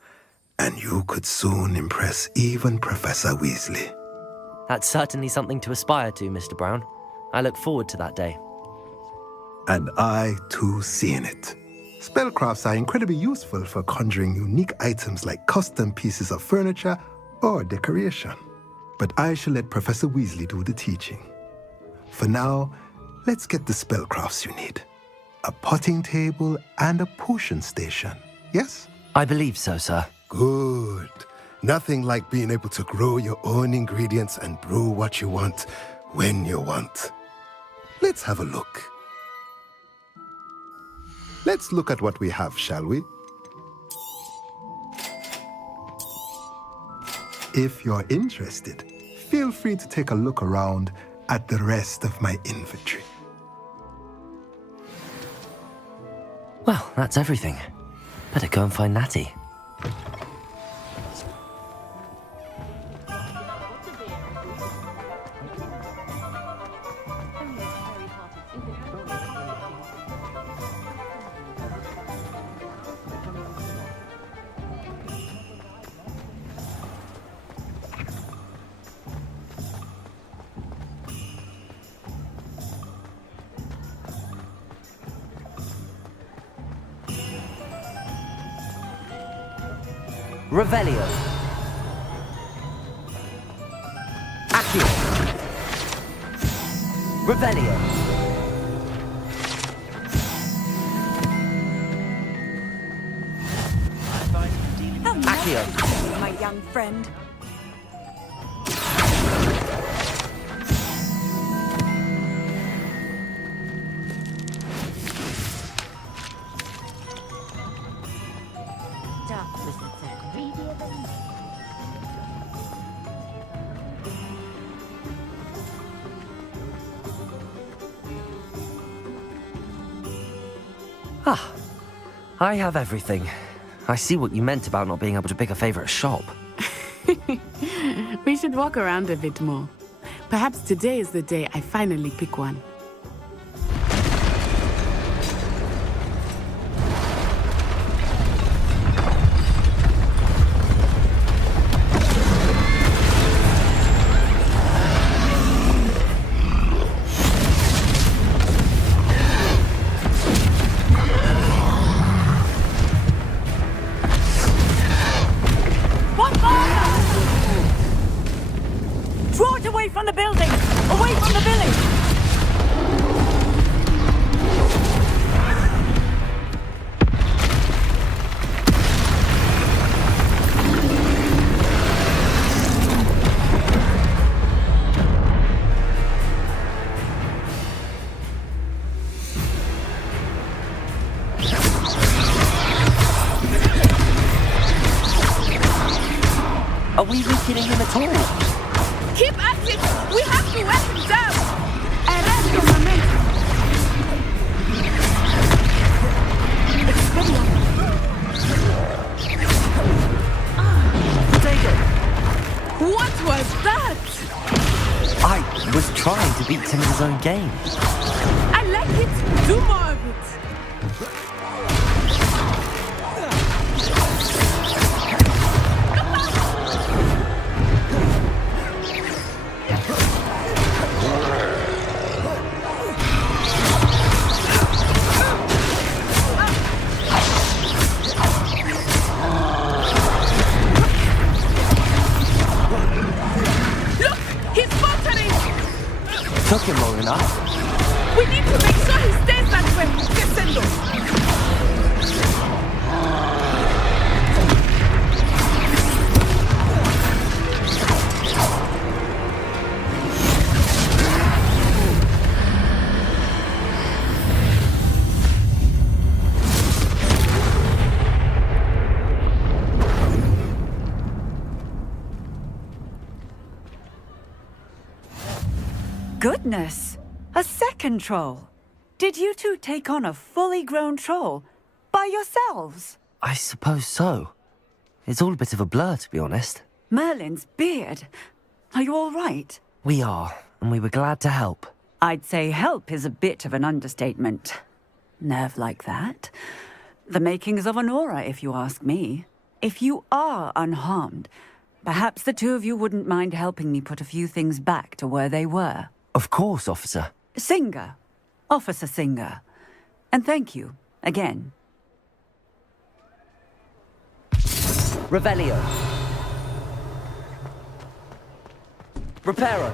and you could soon impress even Professor Weasley. That's certainly something to aspire to, Mr. Brown. I look forward to that day. And I, too, see in it. Spellcrafts are incredibly useful for conjuring unique items like custom pieces of furniture or decoration. But I shall let Professor Weasley do the teaching. For now, let's get the spellcrafts you need. A potting table and a potion station, yes? I believe so, sir. Good. Nothing like being able to grow your own ingredients and brew what you want when you want. Let's have a look. Let's look at what we have, shall we? If you're interested, feel free to take a look around at the rest of my inventory. Well, that's everything. Better go and find Natty. Revelio. Accio. Revelio. Accio. My young friend. Dark wizards are greedier than me. Ah, I have everything. I see what you meant about not being able to pick a favorite shop. We should walk around a bit more. Perhaps today is the day I finally pick one. Draw it away from the building! Away from the village! Are we weakening him at all? Keep at it! We have to wear him down! Arrest your momentum! Take it! What was that? I was trying to beat him in his own game. I like it! Do more of it! Took him long enough. We need to make sure he stays that way! Descendo! Goodness! A second troll! Did you two take on a fully grown troll? By yourselves? I suppose so. It's all a bit of a blur, to be honest. Merlin's beard. Are you all right? We are, and we were glad to help. I'd say help is a bit of an understatement. Nerve like that. The makings of an aura, if you ask me. If you are unharmed, perhaps the two of you wouldn't mind helping me put a few things back to where they were. Of course, officer. Singer. Officer Singer. And thank you, again. Revelio. Reparo.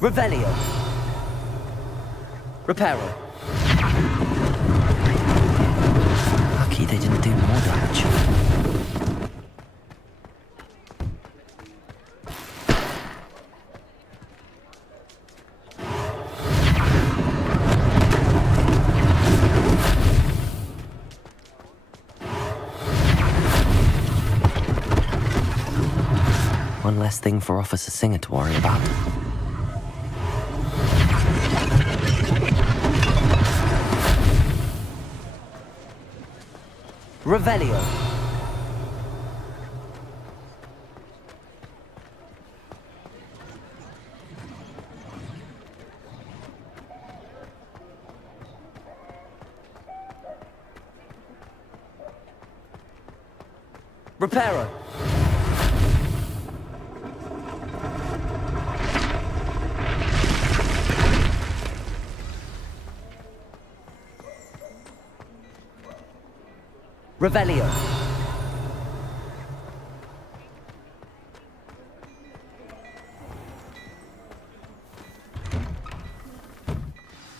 Revelio. Reparo. Lucky they didn't do more damage. One less thing for Officer Singer to worry about. Revelio. Reparo. Revelio.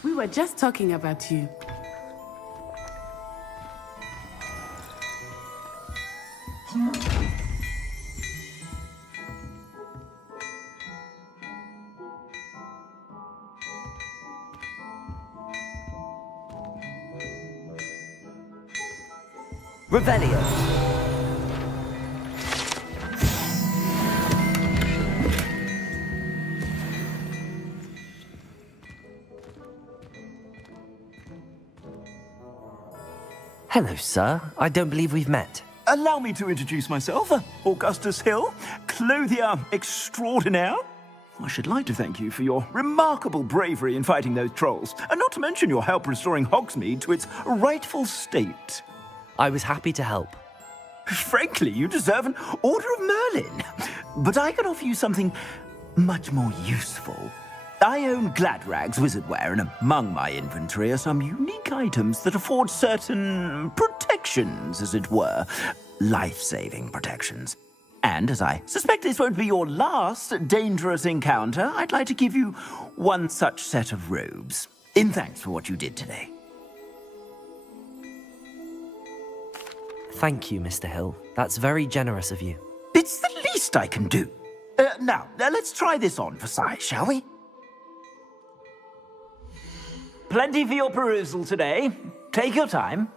We were just talking about you. Revelio. Hello, sir. I don't believe we've met. Allow me to introduce myself, Augustus Hill, clothier extraordinaire. I should like to thank you for your remarkable bravery in fighting those trolls, and not to mention your help restoring Hogsmeade to its rightful state. I was happy to help. Frankly, you deserve an Order of Merlin. But I can offer you something much more useful. I own Gladrag's wizardware, and among my inventory are some unique items that afford certain protections, as it were. Life-saving protections. And as I suspect this won't be your last dangerous encounter, I'd like to give you one such set of robes, in thanks for what you did today. Thank you, Mr. Hill. That's very generous of you. It's the least I can do. Now, let's try this on for size, shall we? Plenty for your perusal today. Take your time.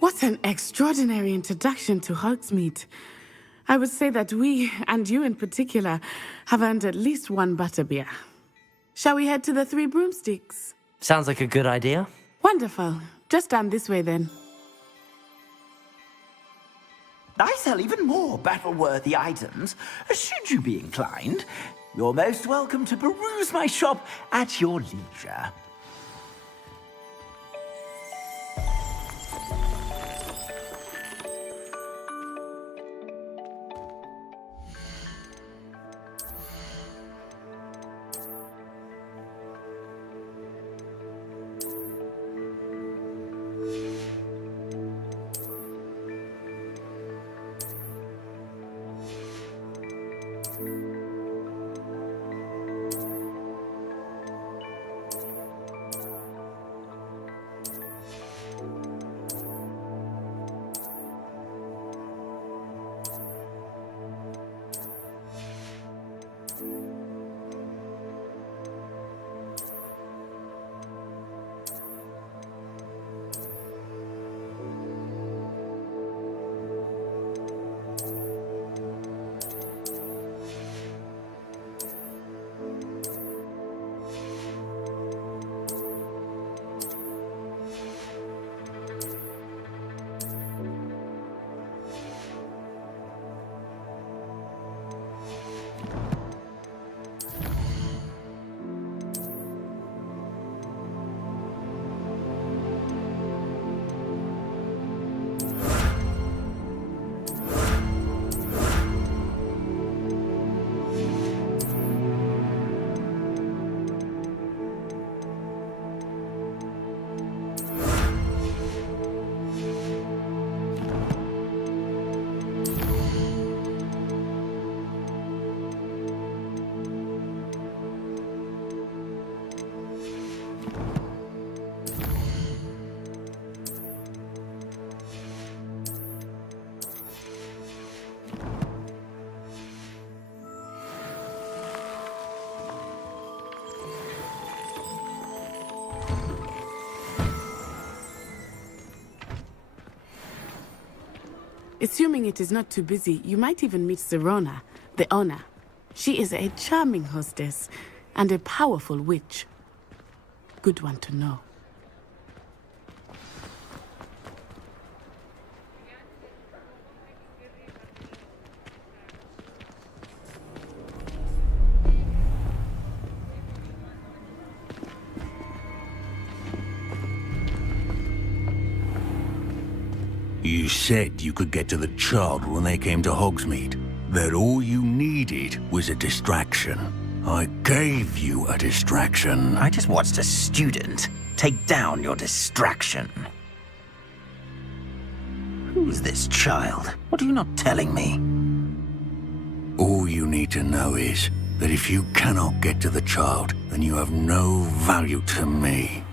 What an extraordinary introduction to Hogsmeade. I would say that we, and you in particular, have earned at least one butterbeer. Shall we head to the Three Broomsticks? Sounds like a good idea. Wonderful. Just down this way then. I sell even more battle-worthy items. Should you be inclined, you're most welcome to peruse my shop at your leisure. Assuming it is not too busy, you might even meet Serona, the owner. She is a charming hostess and a powerful witch. good one to know. You said you could get to the child when they came to Hogsmeade. That all you needed was a distraction. I gave you a distraction. I just watched a student take down your distraction. Who's this child? What are you not telling me? All you need to know is that if you cannot get to the child, then you have no value to me.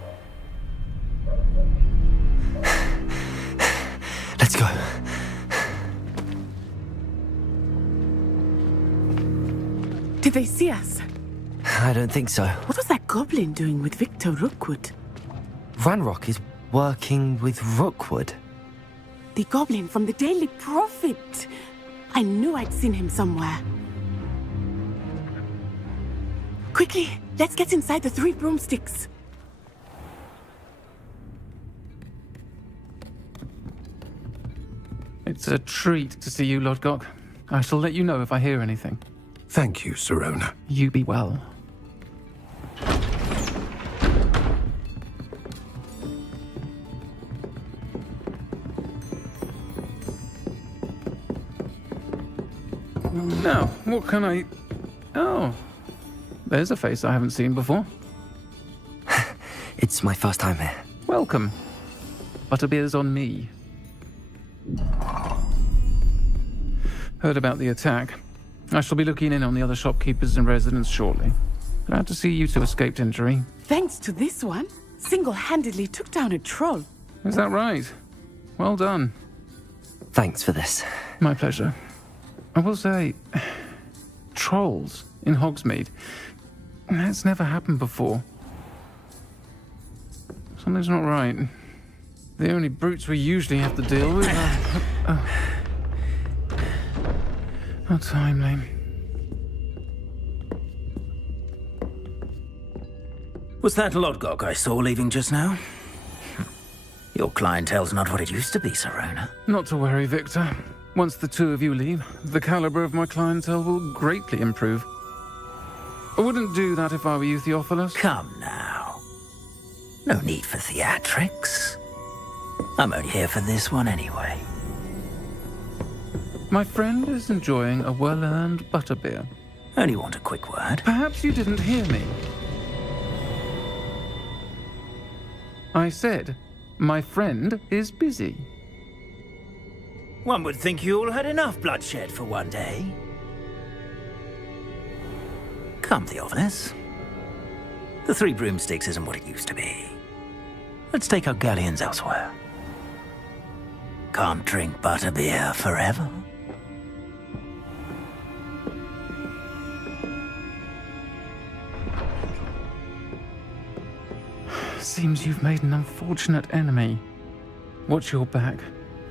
Let's go. Did they see us? I don't think so. What was that goblin doing with Victor Rookwood? Ranrock is working with Rookwood. The goblin from the Daily Prophet. I knew I'd seen him somewhere. Quickly, let's get inside the 3 broomsticks. It's a treat to see you, Lodgok. I shall let you know if I hear anything. Thank you, Sirona. You be well. Now, what can I... Oh, there's a face I haven't seen before. It's my first time here. Welcome. Butterbeer's on me. Heard about the attack. I shall be looking in on the other shopkeepers and residents shortly. Glad to see you two escaped injury. Thanks to this one, single-handedly took down a troll. Is that right? Well done. Thanks for this. My pleasure. I will say, trolls in Hogsmeade. That's never happened before. Something's not right. The only brutes we usually have to deal with are... How timely. Was that Lodgok I saw leaving just now? Your clientele's not what it used to be, Sirona. Not to worry, Victor. Once the two of you leave, the caliber of my clientele will greatly improve. I wouldn't do that if I were you, Theophilus. Come now. No need for theatrics. I'm only here for this one anyway. My friend is enjoying a well-earned butterbeer. Only want a quick word. Perhaps you didn't hear me. I said, my friend is busy. One would think you all had enough bloodshed for one day. Come, Theophilus. The 3 broomsticks isn't what it used to be. Let's take our galleons elsewhere. Can't drink butterbeer forever. Seems you've made an unfortunate enemy. Watch your back.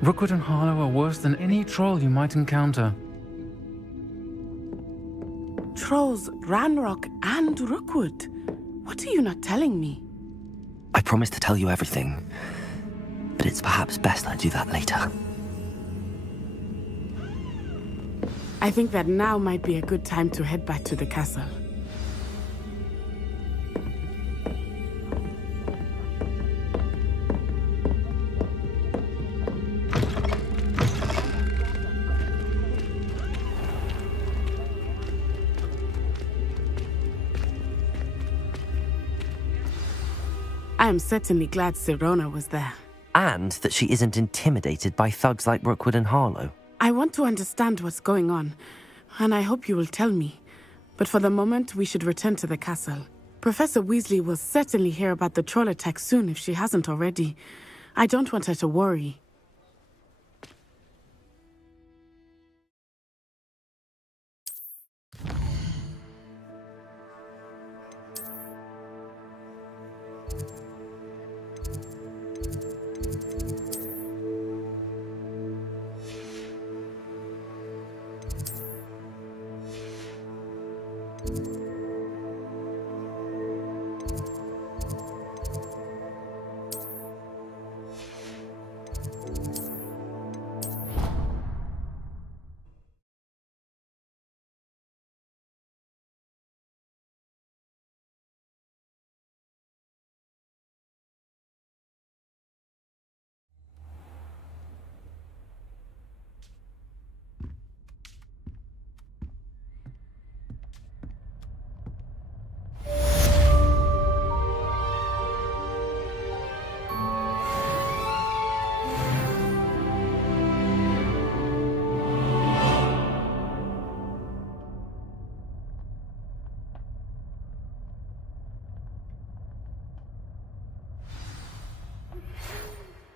Rookwood and Harlow are worse than any troll you might encounter. Trolls, Ranrock, and Rookwood. What are you not telling me? I promised to tell you everything, but it's perhaps best I do that later. I think that now might be a good time to head back to the castle. I am certainly glad Sirona was there. And that she isn't intimidated by thugs like Rookwood and Harlow. I want to understand what's going on, and I hope you will tell me. But for the moment, we should return to the castle. Professor Weasley will certainly hear about the troll attack soon if she hasn't already. I don't want her to worry.